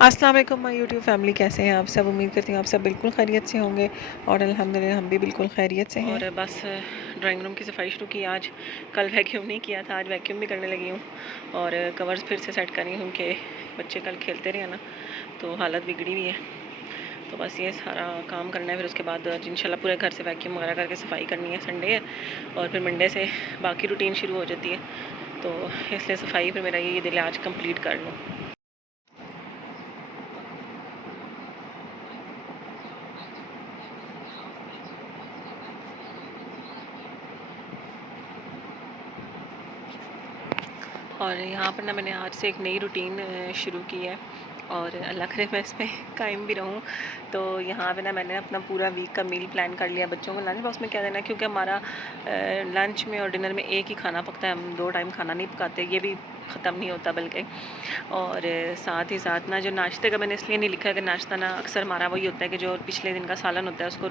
अस्सलाम वालेकुम my YouTube family, कैसे हैं आप सब। उम्मीद करती हूँ आप सब बिल्कुल खैरियत से होंगे और अल्हम्दुलिल्लाह हम भी बिल्कुल खैरियत से हैं। और बस ड्राइंग रूम की सफाई शुरू की आज। कल वैक्यूम नहीं किया था, आज वैक्यूम भी करने लगी हूँ और कवर्स फिर से सेट करी हूँ कि बच्चे कल खेलते रहे ना तो हालत बिगड़ी हुई है। तो बस ये सारा काम करना है, फिर उसके बाद इंशाल्लाह पूरे घर से वैक्यूम वगैरह करके सफाई करनी है। संडे है और फिर मंडे से बाकी रूटीन शुरू हो जाती है, तो इसलिए सफाई फिर मेरा ये दिल है आज कंप्लीट कर लूँ। और यहाँ पर ना मैंने आज से एक नई रूटीन शुरू की है और अल्लाह करे मैं इसमें कायम भी रहूँ। तो यहाँ पे ना मैंने अपना पूरा वीक का मील प्लान कर लिया। बच्चों को लंच बॉक्स में क्या देना है, क्योंकि हमारा लंच में और डिनर में एक ही खाना पकता है, हम 2 टाइम खाना नहीं पकाते, ये भी ख़त्म नहीं होता बल्कि। और साथ ही साथ ना जो नाश्ते का मैंने इसलिए नहीं लिखा कि नाश्ता ना अक्सर हमारा वही होता है कि जो पिछले दिन का सालन होता है उसको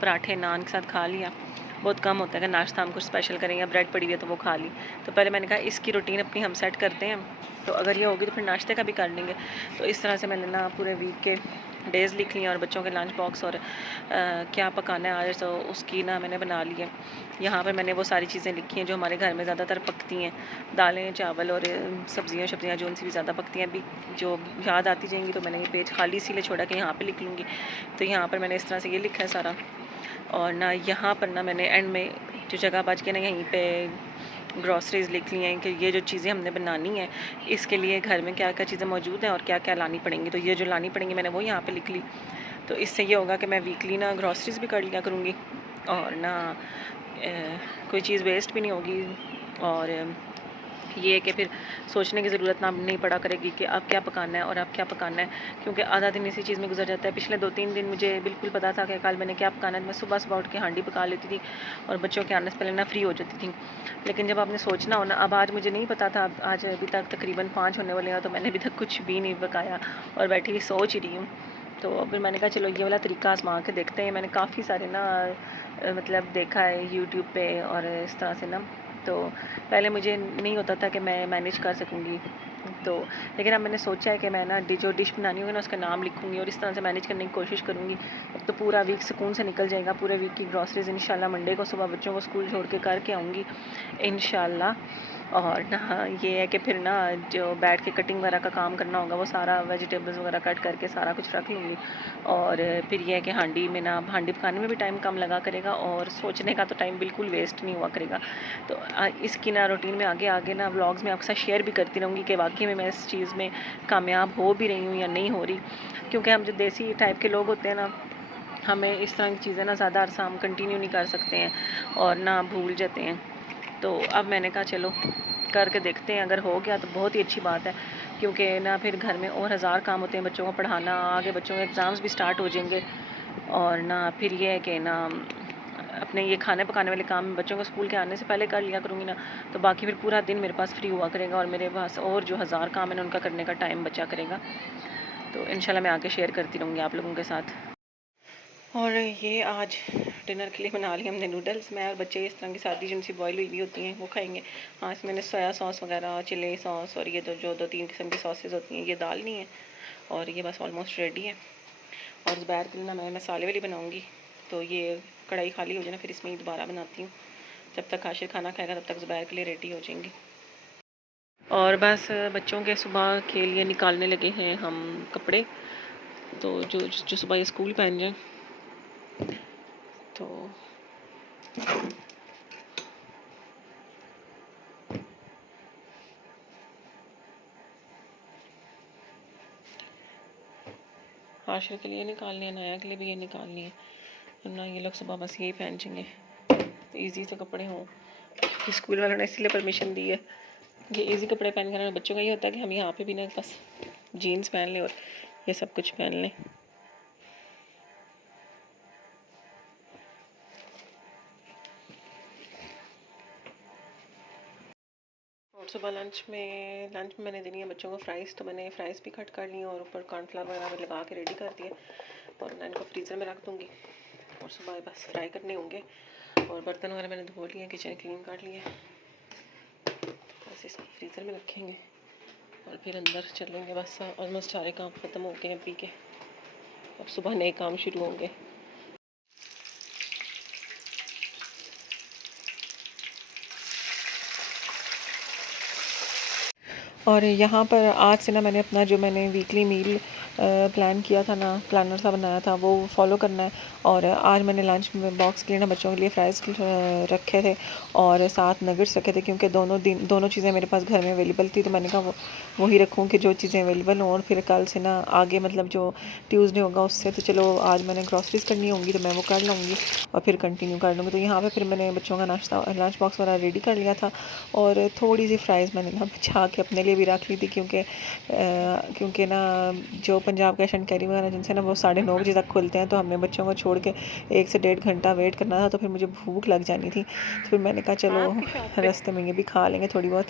पराठे नान के साथ खा लिया। बहुत कम होता है कि नाश्ता हम कुछ स्पेशल करें या ब्रेड पड़ी हुई है तो वो खा ली। तो पहले मैंने कहा इसकी रूटीन अपनी हम सेट करते हैं, तो अगर ये होगी तो फिर नाश्ते का भी कर लेंगे। तो इस तरह से मैंने ना पूरे वीक के डेज़ लिख लिए और बच्चों के लंच बॉक्स और क्या पकाना है आज, तो उसकी ना मैंने बना ली है। यहाँ पर मैंने वो सारी चीज़ें लिखी हैं जो हमारे घर में ज़्यादातर पकती हैं, दालें चावल और सब्जियाँ जो उनसे भी ज़्यादा पकती हैं। अभी जो याद आती जाएंगी तो मैंने ये पेज खाली इसीलिए छोड़ा कि यहाँ पे लिख लूँगी। तो यहाँ पर मैंने इस तरह से ये लिखा है सारा। और ना यहाँ पर ना मैंने एंड में जो जगह बच के ना यहीं पे ग्रॉसरीज लिख ली हैं कि ये जो चीज़ें हमने बनानी है इसके लिए घर में क्या क्या चीज़ें मौजूद हैं और क्या क्या लानी पड़ेंगी। तो ये जो लानी पड़ेंगी मैंने वो यहाँ पे लिख ली। तो इससे ये होगा कि मैं वीकली ना ग्रॉसरीज भी कर लिया करूँगी और ना कोई चीज़ वेस्ट भी नहीं होगी। और ये है कि फिर सोचने की ज़रूरत ना नहीं पड़ा करेगी कि अब क्या पकाना है और अब क्या पकाना है, क्योंकि आधा दिन इसी चीज़ में गुजर जाता है। पिछले 2-3 दिन मुझे बिल्कुल पता था कि कल मैंने क्या पकाना है। मैं सुबह सुबह उठ के हांडी पका लेती थी और बच्चों के आने से पहले ना फ्री हो जाती थी। लेकिन जब आपने सोचना हो ना, अब आज मुझे नहीं पता था, आज अभी तक तकरीबन 5 होने वाले हैं तो मैंने अभी तक कुछ भी नहीं पकाया और बैठी हुई सोच ही रही हूँ। तो फिर मैंने कहा चलो ये वाला तरीका आजमा के देखते हैं। मैंने काफ़ी सारे ना मतलब देखा है यूट्यूब पे और इस तरह से ना, तो पहले मुझे नहीं होता था कि मैं मैनेज कर सकूँगी। तो लेकिन अब मैंने सोचा है कि मैं ना जो डिश बनानी होगी ना उसका नाम लिखूँगी और इस तरह से मैनेज करने की कोशिश करूँगी। तो पूरा वीक सुकून से निकल जाएगा। पूरे वीक की ग्रॉसरीज इंशाल्लाह मंडे को सुबह बच्चों को स्कूल छोड़ के करके आऊँगी इंशाल्लाह। और ना ये है कि फिर ना जो बैठ के कटिंग वगैरह का काम करना होगा वो सारा वेजिटेबल्स वगैरह कट करके सारा कुछ रख लूँगी। और फिर ये है कि हांडी में ना हांडी पकाने में भी टाइम कम लगा करेगा और सोचने का तो टाइम बिल्कुल वेस्ट नहीं हुआ करेगा। तो इसकी ना रूटीन में आगे आगे ना व्लॉग्स में आपके साथ शेयर भी करती रहूँगी कि वाकई में मैं इस चीज़ में कामयाब हो भी रही हूँ या नहीं हो रही। क्योंकि हम जो देसी टाइप के लोग होते हैं ना, हमें इस तरह की चीज़ें ना ज़्यादा अरसा हम कंटिन्यू नहीं कर सकते हैं और ना भूल जाते हैं। तो अब मैंने कहा चलो करके देखते हैं, अगर हो गया तो बहुत ही अच्छी बात है, क्योंकि ना फिर घर में और हज़ार काम होते हैं। बच्चों को पढ़ाना, आगे बच्चों के एग्ज़ाम्स भी स्टार्ट हो जाएंगे और ना फिर ये है कि ना अपने ये खाने पकाने वाले काम बच्चों को स्कूल के आने से पहले कर लिया करूँगी ना, तो बाकी फिर पूरा दिन मेरे पास फ्री हुआ करेगा और मेरे पास और जो हज़ार काम है ना उनका करने का टाइम बचा करेगा। तो इंशाल्लाह मैं आगे शेयर करती रहूँगी आप लोगों के साथ। और ये आज डिनर के लिए बना लिया हमने नूडल्स। मैं और बच्चे इस तरह की सादी जिनसी बॉयल हुई भी होती हैं वो खाएंगे। हाँ, इसमें मैंने सोया सॉस वगैरह, चिली सॉस और ये जो 2-3 किस्म की सॉसेज होती हैं ये डालनी है और ये बस ऑलमोस्ट रेडी है। और ज़ुबैर के लिए ना मैं मसाले वाली बनाऊँगी, तो ये कढ़ाई खाली हो जाए ना फिर इसमें दोबारा बनाती हूँ। जब तक आशिर खाना खाएगा तब तक ज़ुबैर के लिए रेडी हो जाएंगी। और बस बच्चों के सुबह के लिए निकालने लगे हैं हम कपड़े, तो जो जो सुबह ये स्कूल पहन जाएँ। तो आशिर के लिए निकालनी है, नया के लिए भी ये निकालनी है, वरना ये लोग सुबह बस यही पहन जाएंगे। ईजी से कपड़े हों, स्कूल वालों ने इसलिए परमिशन दी है कि ईजी कपड़े पहन कर बच्चों का ये होता है कि हम यहाँ पे भी ना बस जीन्स पहन लें और ये सब कुछ पहन लें। और सुबह लंच में मैंने देनी है बच्चों को फ़्राइज़, तो मैंने फ़्राइज़ भी कट कर ली और ऊपर कॉर्नफ्लावर वगैरह भी लगा के रेडी कर दिए और मैं इनको फ्रीज़र में रख दूँगी और सुबह बस फ्राई करने होंगे। और बर्तन वगैरह मैंने धो लिए, किचन क्लीन कर लिए, बस इसको फ्रीज़र में रखेंगे और फिर अंदर चलेंगे। बस ऑलमोस्ट सारे काम ख़त्म हो गए हैं पी के, अब सुबह नए काम शुरू होंगे। और यहाँ पर आज से ना मैंने अपना जो मैंने वीकली मील प्लान किया था ना, प्लानर सा बनाया था, वो फॉलो करना है। और आज मैंने लंच बॉक्स के लिए ना बच्चों के लिए फ्राइज़ रखे थे और साथ नगेट्स रखे थे, क्योंकि दोनों चीज़ें मेरे पास घर में अवेलेबल थी। तो मैंने कहा वही रखूँ कि जो चीज़ें अवेलेबल हों, और फिर कल से ना आगे मतलब जो ट्यूसडे होगा उससे तो चलो आज मैंने ग्रॉसरीज करनी होंगी तो मैं वो कर लूँगी और फिर कंटिन्यू कर लूँगी। तो यहाँ पर फिर मैंने बच्चों का नाश्ता लंच बॉक्स वगैरह रेडी कर लिया था। और थोड़ी सी फ्राइज़ मैंने ना बचा के अपने लिए भी रख ली थी, क्योंकि ना जो पंजाब कैश एंड कैरी वगैरह जिनसे ना वो 9:30 बजे तक खुलते हैं, तो हमने बच्चों को छोड़ के 1 से 1.5 घंटा वेट करना था। तो फिर मुझे भूख लग जानी थी, तो फिर मैंने कहा चलो रास्ते में ये भी खा लेंगे थोड़ी बहुत।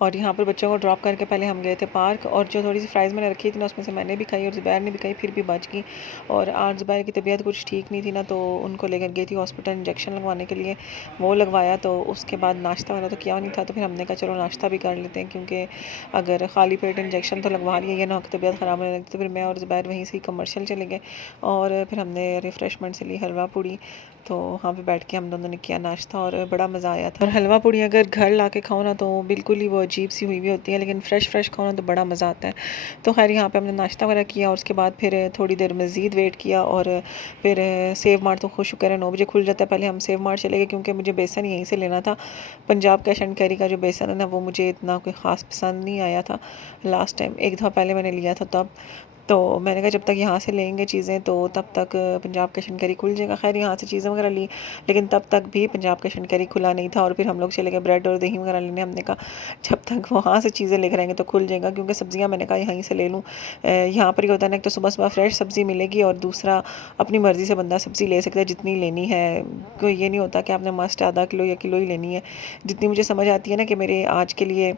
और यहाँ पर बच्चों को ड्रॉप करके पहले हम गए थे पार्क, और जो थोड़ी सी फ्राइज़ मैंने रखी थी ना उसमें से मैंने भी खाई और ज़ुबैर ने भी खाई, फिर भी बच गई। और आज ज़ुबैर की तबीयत कुछ ठीक नहीं थी ना, तो उनको लेकर गई थी हॉस्पिटल इंजेक्शन लगवाने के लिए, वो लगवाया। तो उसके बाद नाश्ता वाला तो किया नहीं था, तो फिर हमने कहा चलो नाश्ता भी कर लेते हैं, क्योंकि अगर खाली पेट इंजेक्शन तो लगवा लिया ये ना तबीयत ख़राब होने लगती। तो फिर मैं और ज़ुबैर वहीं से ही कमर्शियल चले गए और फिर हमने रिफ़्रेशमेंट से ली हलवा पूड़ी। तो वहाँ पे बैठ के हम दोनों ने किया नाश्ता और बड़ा मज़ा आया था। और हलवा पूड़ी अगर घर ला के खाओ ना तो बिल्कुल ही वो अजीब सी हुई होती है, लेकिन फ़्रेश खाओ ना तो बड़ा मज़ा आता है। तो खैर यहाँ पे हमने नाश्ता वगैरह किया और उसके बाद फिर थोड़ी देर मज़ीद वेट किया, और फिर सेव मार्ट तो शुक्र है 9 बजे खुल जाता है। पहले हम सेव मार्ट चले गए, क्योंकि मुझे बेसन यहीं से लेना था। पंजाब कैश एंड कैरी का जो बेसन है ना वो मुझे इतना कोई ख़ास पसंद नहीं आया था। लास्ट टाइम एक दफ़ा पहले मैंने लिया था तब, तो मैंने कहा जब तक यहाँ से लेंगे चीज़ें तो तब तक पंजाब कैश एंड कैरी खुल जाएगा। खैर यहाँ से चीज़ें वगैरह ली, लेकिन तब तक भी पंजाब कैश एंड कैरी खुला नहीं था। और फिर हम लोग चले गए ब्रेड और दही वगैरह लेने। हमने कहा जब तक वहाँ से चीज़ें लेकर आएंगे तो खुल जाएगा, क्योंकि सब्ज़ियाँ मैंने कहा यहीं से ले लूँ। यहाँ पर ही होता है ना, एक तो सुबह सुबह फ्रेश सब्ज़ी मिलेगी, और दूसरा अपनी मर्ज़ी से बंदा सब्ज़ी ले सकता है जितनी लेनी है। कोई ये नहीं होता कि आपने मस्ट आधा किलो या किलो ही लेनी है। जितनी मुझे समझ आती है ना कि मेरे आज के लिए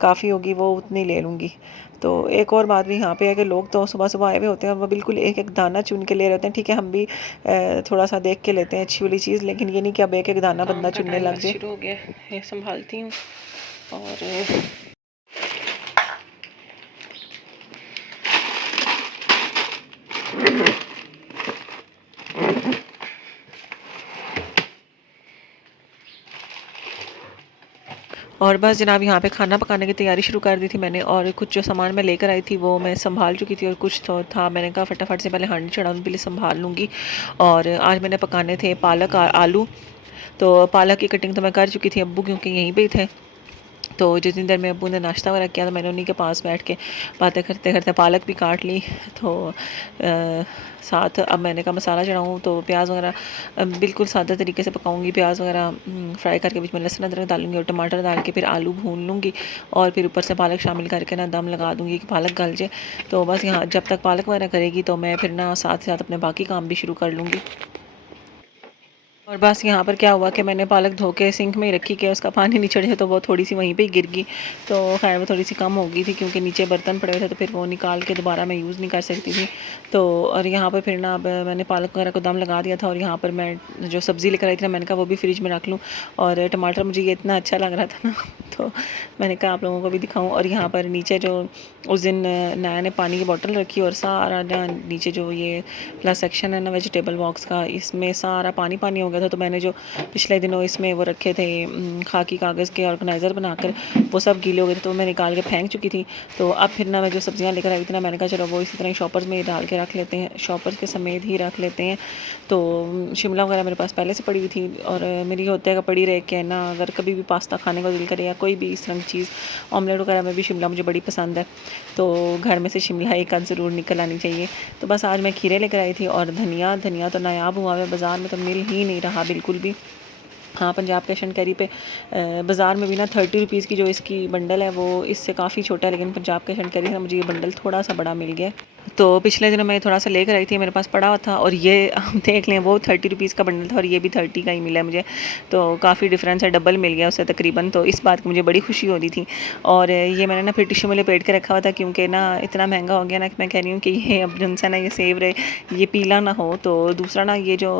काफ़ी होगी, वो उतनी ले लूँगी। तो एक और बात भी यहाँ पे है कि लोग तो सुबह सुबह आए हुए होते हैं और वो बिल्कुल एक एक दाना चुन के ले रहे होते हैं। ठीक है, हम भी थोड़ा सा देख के लेते हैं अच्छी वाली चीज़, लेकिन ये नहीं कि अब एक एक दाना बंदा चुनने लग जाए। शुरू हो गया, ये संभालती हूँ। और बस जनाब यहाँ पे खाना पकाने की तैयारी शुरू कर दी थी मैंने, और कुछ जो सामान मैं लेकर आई थी वो मैं संभाल चुकी थी, और कुछ तो था मैंने कहा फटाफट से पहले हांडी चढ़ाने के लिए संभाल लूँगी। और आज मैंने पकाने थे पालक और आलू। तो पालक की कटिंग तो मैं कर चुकी थी, अब्बू क्योंकि यहीं पे ही थे। तो जितनी देर में अब्बू ने नाश्ता वगैरह किया तो मैंने उन्हीं के पास बैठ के बातें करते करते पालक भी काट ली। तो साथ अब मैंने कहा मसाला चढ़ाऊँ, तो प्याज वगैरह बिल्कुल सादा तरीके से पकाऊंगी। प्याज वगैरह फ्राई करके बीच में लहसुन अदरक डालूंगी और टमाटर डाल के फिर आलू भून लूँगी, और फिर ऊपर से पालक शामिल करके ना दम लगा दूँगी कि पालक गल जाए। तो बस यहाँ जब तक पालक वगैरह करेगी तो मैं फिर ना साथ साथ अपने बाकी काम भी शुरू कर लूँगी। और बस यहाँ पर क्या हुआ कि मैंने पालक धो के सिंक में ही रखी कि उसका पानी नहीं चढ़े, तो वो थोड़ी सी वहीं पे ही गिर गई। तो खैर वो थोड़ी सी कम हो गई थी, क्योंकि नीचे बर्तन पड़े हुए थे, तो फिर वो निकाल के दोबारा मैं यूज़ नहीं कर सकती थी। तो और यहाँ पर फिर ना अब मैंने पालक वगैरह को दम लगा दिया था, और यहाँ पर मैं जो सब्ज़ी लेकर आई थी ना मैंने कहा वो भी फ्रिज में रख लूँ। और टमाटर मुझे ये इतना अच्छा लग रहा था ना तो मैंने कहा आप लोगों को भी दिखाऊँ। और यहाँ पर नीचे जो उस दिन नया ने पानी की बोतल रखी, और सारा नीचे जो ये प्लस सेक्शन है ना वेजिटेबल बॉक्स का, इसमें सारा पानी पानी हो गया था। तो मैंने जो पिछले दिनों इसमें वो रखे थे खाकी कागज़ के ऑर्गेनाइज़र बनाकर, वो सब गीले हो गए थे, तो मैं निकाल के फेंक चुकी थी। तो अब फिर ना मैं जो सब्ज़ियाँ लेकर आई थी ना मैंने कहा चलो वो इसी तरह शॉपर्स में डाल के रख लेते हैं, शॉपर्स के समेत ही रख लेते हैं। तो शिमला वगैरह मेरे पास पहले से पड़ी हुई थी, और मेरी होता है कि पड़ी रह के ना अगर कभी भी पास्ता खाने का दिल करे या कोई भी इस तरह की चीज़, ऑमलेट वगैरह में भी शिमला मुझे बड़ी पसंद है, तो घर में से शिमला एक आध ज़रूर निकल आनी चाहिए। तो बस आज मैं खीरे लेकर आई थी, और धनिया तो नायाब हुआ है, बाज़ार में तो मिल ही नहीं रहा बिल्कुल भी। हाँ, पंजाब कैश एंड कैरी पे बाज़ार में भी ना 30 रुपीज़ की जो इसकी बंडल है वो इससे काफ़ी छोटा है, लेकिन पंजाब कैश एंड कैरी से मुझे ये बंडल थोड़ा सा बड़ा मिल गया। तो पिछले दिनों मैं थोड़ा-सा लेकर आई थी, मेरे पास पड़ा हुआ था और ये आप देख लें वो 30 रुपीज़ का बंडल था और ये भी 30 का ही मिला मुझे। तो काफ़ी डिफ़रेंस है, डबल मिल गया उससे तकरीबन, तो इस बात की मुझे बड़ी खुशी हो रही थी। और ये मैंने ना फिर टिश्यू में लपेट के रखा हुआ था क्योंकि ना इतना महँगा हो गया ना कि मैं कह रही हूँ कि ये अब जिनसे ना ये सेव रहे, ये पीला ना हो। तो दूसरा ना ये जो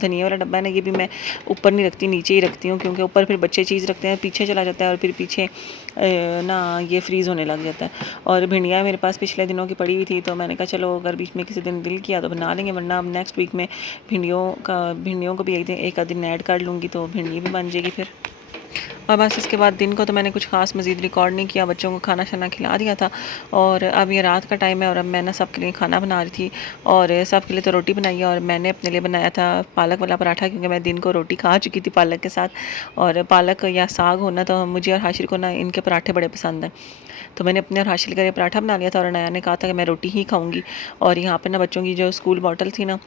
धनिया वाला डब्बा है ना, ये भी मैं ऊपर नहीं रखती, नीचे ही रखती हूँ क्योंकि ऊपर फिर बच्चे चीज़ रखते हैं, पीछे चला जाता है और फिर पीछे ना ये फ्रीज़ होने लग जाता है। और भिंडियाँ मेरे पास पिछले दिनों की पड़ी हुई थी, तो मैंने कहा चलो अगर बीच में किसी दिन दिल किया तो बना लेंगे, वरना अब नेक्स्ट वीक में भिंडियों को भी एक आध दिन ऐड कर लूँगी तो भिंडी भी बन जाएगी फिर। और बस इसके बाद दिन को तो मैंने कुछ ख़ास मज़ीद रिकॉर्ड नहीं किया, बच्चों को खाना शाना खिला दिया था। और अब ये रात का टाइम है और अब मैं ना सबके लिए खाना बना रही थी और सबके लिए तो रोटी बनाई है और मैंने अपने लिए बनाया था पालक वाला पराठा, क्योंकि मैं दिन को रोटी खा चुकी थी पालक के साथ। और पालक या साग होना तो मुझे और हाशिर को ना इनके पराठे बड़े पसंद हैं। तो मैंने अपने और हाशिर के लिए पराठा बना लिया था और अनाया ने कहा था कि मैं रोटी ही खाऊंगी। और यहाँ पे ना बच्चों की जो स्कूल बॉटल थी ना,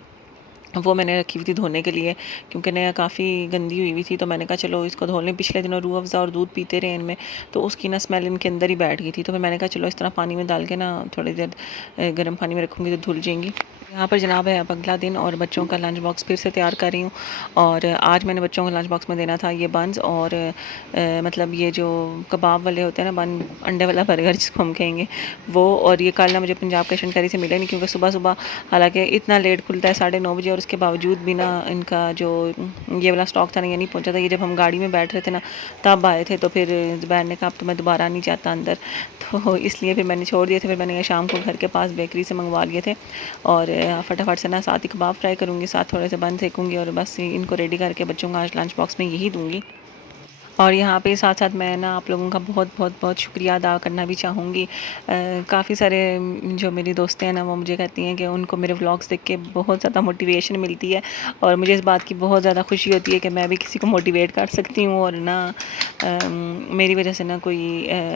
वो मैंने रखी हुई थी धोने के लिए, क्योंकि नया काफ़ी गंदी हुई थी। तो मैंने कहा चलो इसको धो लें, पिछले दिनों रूह अफ़ज़ा और दूध पीते रहे इनमें, तो उसकी ना स्मेल इनके अंदर ही बैठ गई थी। तो फिर मैंने कहा चलो इस तरह पानी में डाल के ना थोड़ी देर गर्म पानी में रखूँगी तो धुल जाएंगी। यहाँ पर जनाब है अब अगला दिन और बच्चों का लंच बॉक्स फिर से तैयार कर रही हूँ। और आज मैंने बच्चों को लंच बॉक्स में देना था ये बंस और मतलब ये जो कबाब वाले होते हैं ना, बन अंडे वाला बर्गर जिसको हम कहेंगे वो। और ये कल ना मुझे पंजाब कैश एंड कैरी से मिले नहीं, क्योंकि सुबह सुबह हालांकि इतना लेट खुलता है 9:30 बजे, और उसके बावजूद भी ना इनका जो ये वाला स्टॉक था ना ये नहीं पहुंचा था। ये जब हम गाड़ी में बैठ रहे थे ना तब आए थे, तो फिर ज़ुबैर ने कहा अब तो मैं दोबारा नहीं जाता अंदर, तो इसलिए फिर मैंने छोड़ दिए थे। फिर मैंने शाम को घर के पास बेकरी से मंगवा लिए थे और फटाफट से ना साथ ही कबाब फ्राई करूँगी, साथ थोड़े से बन सेकूँगी और बस इनको रेडी करके बच्चों को आज लंच बॉक्स में यही दूँगी। और यहाँ पे साथ-साथ मैं ना आप लोगों का बहुत बहुत बहुत शुक्रिया अदा करना भी चाहूँगी। काफ़ी सारे जो मेरी दोस्तें हैं ना वो मुझे कहती हैं कि उनको मेरे व्लॉग्स देख के बहुत ज़्यादा मोटिवेशन मिलती है और मुझे इस बात की बहुत ज़्यादा खुशी होती है कि मैं भी किसी को मोटिवेट कर सकती हूँ और ना मेरी वजह से ना कोई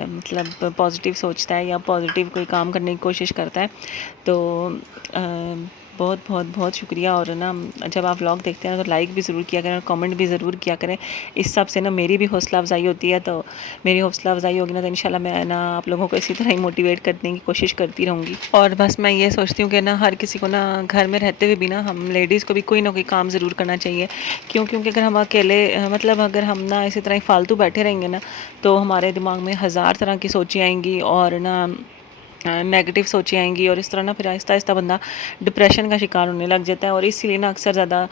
मतलब पॉजिटिव सोचता है या पॉजिटिव कोई काम करने की कोशिश करता है। तो बहुत बहुत बहुत शुक्रिया। और ना जब आप व्लॉग देखते हैं तो लाइक भी ज़रूर किया करें और कमेंट भी ज़रूर किया करें। इस सब से ना मेरी भी हौसला अफ़ज़ाई होती है, तो मेरी हौसला अफ़ज़ाई होगी ना तो इंशाल्लाह मैं ना आप लोगों को इसी तरह ही मोटिवेट करने की कोशिश करती रहूँगी। और बस मैं ये सोचती हूँ कि ना हर किसी को ना घर में रहते हुए भी ना हम लेडीज़ को भी कोई ना कोई काम ज़रूर करना चाहिए। क्योंकि अगर हम अकेले मतलब अगर हम ना इसी तरह ही फ़ालतू बैठे रहेंगे ना, तो हमारे दिमाग में हज़ार तरह की सोचें आएँगी और ना नेगेटिव सोचें आएँगी और इस तरह ना फिर आहिस्ता-आहिस्ता बंदा डिप्रेशन का शिकार होने लग जाता है। और इसीलिए ना अक्सर ज़्यादा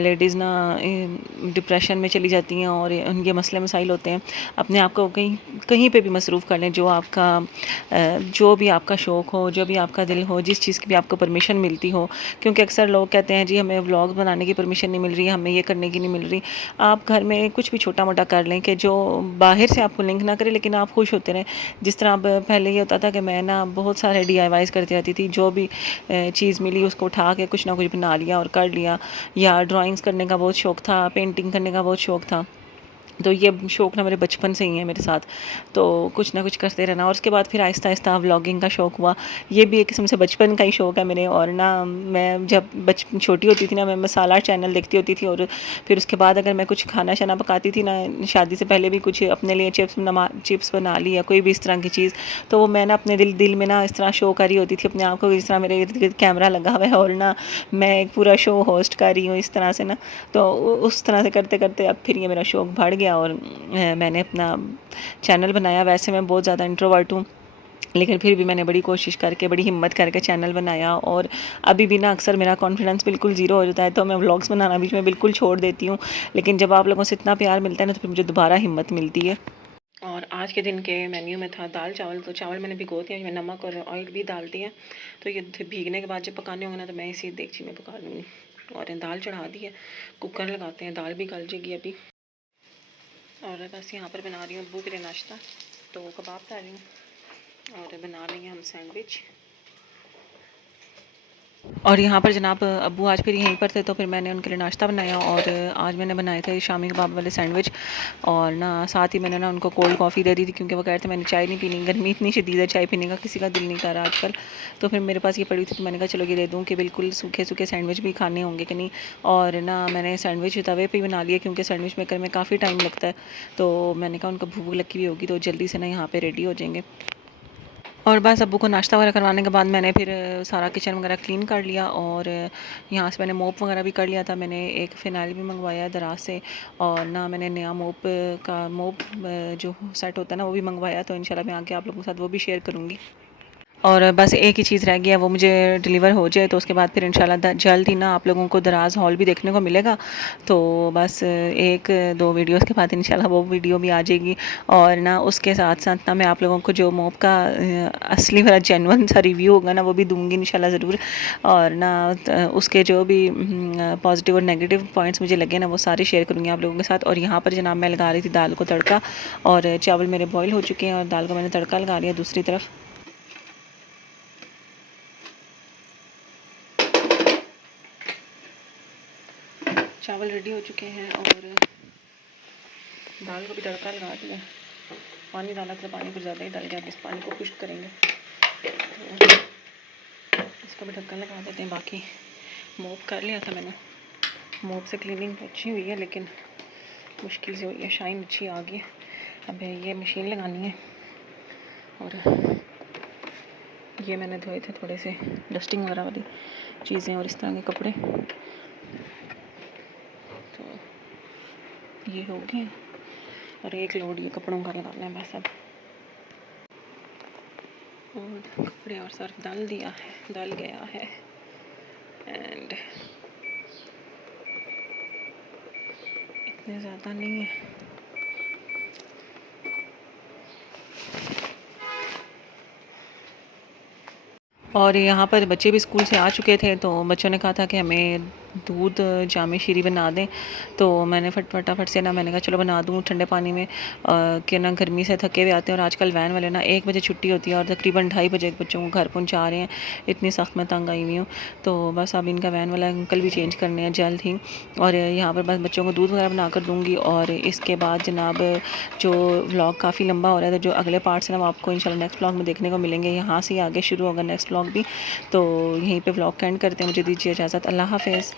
लेडीज़ ना डिप्रेशन में चली जाती हैं और उनके मसले मसाइल होते हैं। अपने आप को कहीं कहीं पे भी मसरूफ़ कर लें, जो भी आपका शौक़ हो, जो भी आपका दिल हो, जिस चीज़ की भी आपको परमिशन मिलती हो। क्योंकि अक्सर लोग कहते हैं जी हमें व्लॉग बनाने की परमिशन नहीं मिल रही, हमें ये करने की नहीं मिल रही। आप घर में कुछ भी छोटा-मोटा कर लें कि जो बाहर से आपको लिंक ना करे लेकिन आप खुश होते रहें। जिस तरह अब पहले ये होता था कि मैं ना बहुत सारे डीआईवाईज़ करती रहती थी, जो भी चीज़ मिली उसको उठा के कुछ ना कुछ बना लिया और कर लिया। या ड्राइंग्स करने का बहुत शौक़ था, पेंटिंग करने का बहुत शौक़ था। तो ये शौक़ ना मेरे बचपन से ही है मेरे साथ, तो कुछ ना कुछ करते रहना। और उसके बाद फिर आहिस्ता-आहिस्ता व्लॉगिंग का शौक़ हुआ। ये भी एक किस्म से बचपन का ही शौक़ है मेरे। और ना मैं जब छोटी होती थी ना, मैं मसाला चैनल देखती होती थी और फिर उसके बाद अगर मैं कुछ खाना-शाना पकाती थी ना, शादी से पहले भी कुछ अपने लिए चिप्स बना ली या कोई भी इस तरह की चीज़, तो वो मैं ना अपने दिल में ना इस तरह शो कर रही होती थी अपने आप को, जिस तरह मेरे इर्द-गिर्द कैमरा लगा हुआ है और ना मैं एक पूरा शो होस्ट कर रही हूँ इस तरह से ना। तो उस तरह से करते-करते अब फिर ये मेरा शौक़ बढ़ गया और मैंने अपना चैनल बनाया। वैसे मैं बहुत ज़्यादा इंट्रोवर्ट हूँ, लेकिन फिर भी मैंने बड़ी कोशिश करके, बड़ी हिम्मत करके चैनल बनाया। और अभी भी ना अक्सर मेरा कॉन्फिडेंस बिल्कुल ज़ीरो हो जाता है, तो मैं व्लॉग्स बनाना बीच में बिल्कुल छोड़ देती हूँ। लेकिन जब आप लोगों से इतना प्यार मिलता है ना, तो फिर मुझे दोबारा हिम्मत मिलती है। और आज के दिन के मेन्यू में था दाल चावल, तो चावल मैंने भिगो दिए, मैं नमक और ऑयल भी डाल दिया। तो ये भीगने के बाद जब पकाने होंगे ना तो मैं इसी देगची में पका लूँगी। और दाल चढ़ा दी है, कुकर लगाते हैं, दाल भी गल जाएगी अभी। और बस यहाँ पर बना रही हूँ अब्बू के लिए नाश्ता, तो कबाब खा रही हूँ और बना लेंगे हम सैंडविच। और यहाँ पर जनाब अब्बू आज फिर यहीं पर थे, तो फिर मैंने उनके लिए नाश्ता बनाया और आज मैंने बनाए थे शामी कबाब वाले सैंडविच। और ना साथ ही मैंने ना उनको कोल्ड कॉफ़ी दे दी थी, क्योंकि वो कह रहे थे मैंने चाय नहीं पीनी, गर्मी इतनी शदीद है, चाय पीने का किसी का दिल नहीं कर रहा आजकल। तो फिर मेरे पास ये पड़ी थी, तो मैंने कहा चलो ये दे दूँ कि बिल्कुल सूखे सूखे सैंडविच भी खाने होंगे कि नहीं। और ना मैंने सैंडविच तवे पर ही बना लिया, क्योंकि सैंडविच मेकर में काफ़ी टाइम लगता है। तो मैंने कहा उनको भूख लगी हुई होगी तो जल्दी से ना यहाँ पर रेडी हो जाएंगे। और बस अब्बू को नाश्ता वगैरह करवाने के बाद मैंने फिर सारा किचन वगैरह क्लीन कर लिया, और यहाँ से मैंने मोप वगैरह भी कर लिया था। मैंने एक फ़िनाइल भी मंगवाया दराज से, और ना मैंने नया मोप जो सेट होता है ना वो भी मंगवाया। तो इंशाल्लाह मैं आगे आप लोगों के साथ वो भी शेयर करूँगी। और बस एक ही चीज़ रह गई है, वो मुझे डिलीवर हो जाए तो उसके बाद फिर इंशाल्लाह जल्द ही ना आप लोगों को दराज हॉल भी देखने को मिलेगा। तो बस एक दो वीडियोस के बाद इंशाल्लाह वो वीडियो भी आ जाएगी। और ना उसके साथ साथ ना मैं आप लोगों को जो मोप का असली वाला जेन्युइन सा रिव्यू होगा ना वो भी दूंगी इंशाल्लाह ज़रूर। और ना उसके जो भी पॉजिटिव और नेगेटिव पॉइंट्स मुझे लगे ना वो सारे शेयर करूँगी आप लोगों के साथ। और यहाँ पर जनाब मैं लगा रही थी दाल को तड़का, और चावल मेरे बॉयल हो चुके हैं और दाल को मैंने तड़का लगा लिया दूसरी तरफ। चावल रेडी हो चुके हैं और दाल को भी तड़का लगा दिया। पानी डाला था, पानी कुछ ज़्यादा ही डाल गया, इस पानी को खुश्क करेंगे तो इसको भी ढक्कन लगा देते हैं। बाकी मोप कर लिया था मैंने, मोप से क्लीनिंग अच्छी हुई है लेकिन मुश्किल से हुई है, शाइन अच्छी आ गई है। अब ये मशीन लगानी है। और ये मैंने धोए थे थोड़े से डस्टिंग वगैरह वाली चीज़ें और इस तरह के कपड़े, तो ये हो गए। और एक लोड ये कपड़ों का लगाना है बस अब। और कपड़े और सर्फ डाल दिया है, डाल गया है। एंड इतने ज़्यादा नहीं है। और यहाँ पर बच्चे भी स्कूल से आ चुके थे, तो बच्चों ने कहा था कि हमें दूध जामे शीरी बना दें। तो मैंने फटाफट से ना मैंने कहा चलो बना दूँ ठंडे पानी में, कि ना गर्मी से थके हुए आते हैं। और आजकल वैन वाले ना 1 बजे छुट्टी होती है और तकरीबन 2:30 बजे बच्चों को घर पहुँचा रहे हैं। इतनी सख्त मैं तंग आई हुई हूँ। तो बस अब इनका वैन वाला अंकल भी चेंज करने हैं जल्द ही। और यहाँ पर बस बच्चों को दूध वगैरह बना कर दूँगी। और इसके बाद जनाब जो व्लॉग काफ़ी लंबा हो रहा है, तो जो अगले पार्ट्स हैं ना वो आपको इंशाल्लाह नेक्स्ट व्लॉग में देखने को मिलेंगे। यहाँ से आगे शुरू होगा नेक्स्ट व्लॉग भी। तो यहीं पे व्लॉग का एंड करते हैं। मुझे दीजिए इजाज़त। अल्लाह हाफ़िज़।